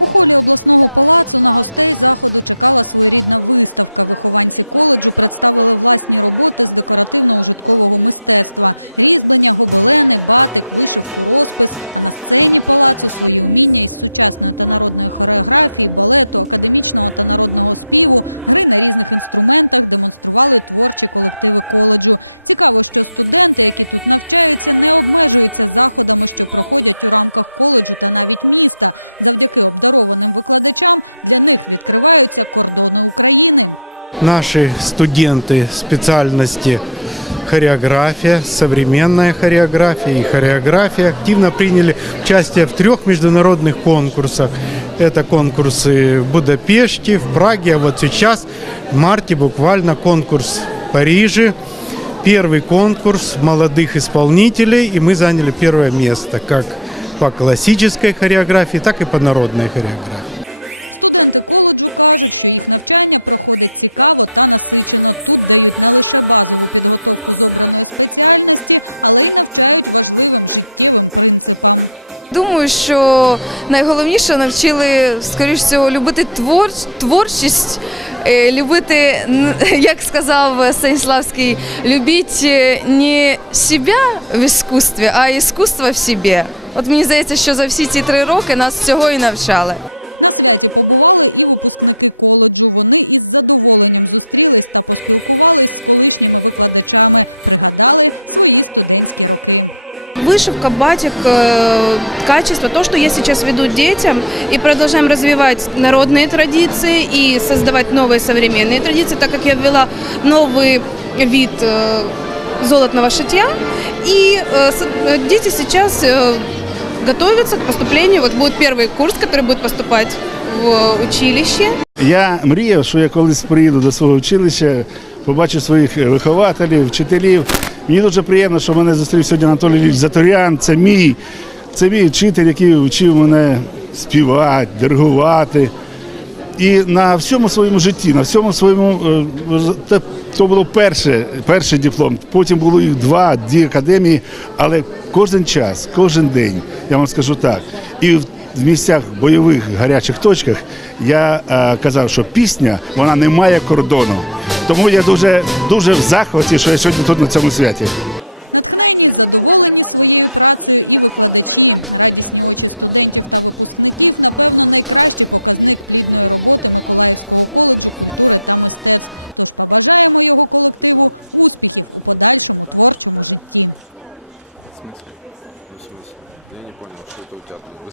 У холі обласного палацу на гостей заходу чекала своєрідна виставка. Вихованці коледжу представили власні роботи з декоративно-ужиткового мистецтва: різьблення, гобелени, батик, вишивку, розпис. А на сцені палацу свої уміння із сучасної та народної хореографії, балету, академічного та народного співу, гри на різних інструментах демонстрували творчі колективи коледжу. Цікаво, що студенти, які тут навчаються, не обмежуються заходами, що проходять у рамках коледжу та навіть міста. Завдяки обдарованим викладачам для них відкриваються кордони України. Наши студенты специальности хореография, современная хореография и хореография активно приняли участие в трех международных конкурсах. Это конкурсы в Будапеште, в Праге, а вот сейчас в марте буквально конкурс в Париже. Первый конкурс молодых исполнителей, и мы заняли первое место как по классической хореографии, так и по народной хореографии. Студенти коледжу кажуть, що їх навчання проходить цікаво та насичено. Тут дають не лише базову підготовку з обраної спеціальності, але й навчають важливим життєвим принципам. Думаю, що найголовніше навчили, скоріш всього, любити твор... творчість, любити, як сказав Станіславський, любіть е, не себе в іскусстві, а іскусство в собі. От мені здається, що за всі ці три роки нас цього і навчали. На святі побували і випускники коледжу. Вони із задоволенням зустрілись та поспілкувались з колишніми викладачами, пригадали свої студентські роки. Вышивка, батик, э, качество, то, что я сейчас веду детям, и продолжаем развивать народные традиции и создавать новые современные традиции, так как я ввела новый вид э, золотного шитья, и э, с- э, дети сейчас э, готовятся к поступлению, вот будет первый курс, который будет поступать в училище. Я мріяв, що я колись приїду до свого училища, побачу своїх вихователів, вчителів. Мені дуже приємно, що мене зустрів сьогодні Анатолій Львович Заторян. Це мій, це мій вчитель, який вчив мене співати, диригувати. І на всьому своєму житті, на всьому своєму е, то було перше, перший диплом. Потім було їх два, дві академії, але кожен час, кожен день, я вам скажу так. І в в місцях бойових гарячих точках я е, казав, що пісня вона не має кордону. Тому я дуже дуже в захваті, що я сьогодні тут на цьому святі. Натхнені, задоволені своєю працею і викладачі. Радісні очі студентів та випускників, напевно, найкращий показник плідної роботи Миколаївського коледжу культури та мистецтв. Тож побажаємо його колективу успіхів у подальшому творчому житті.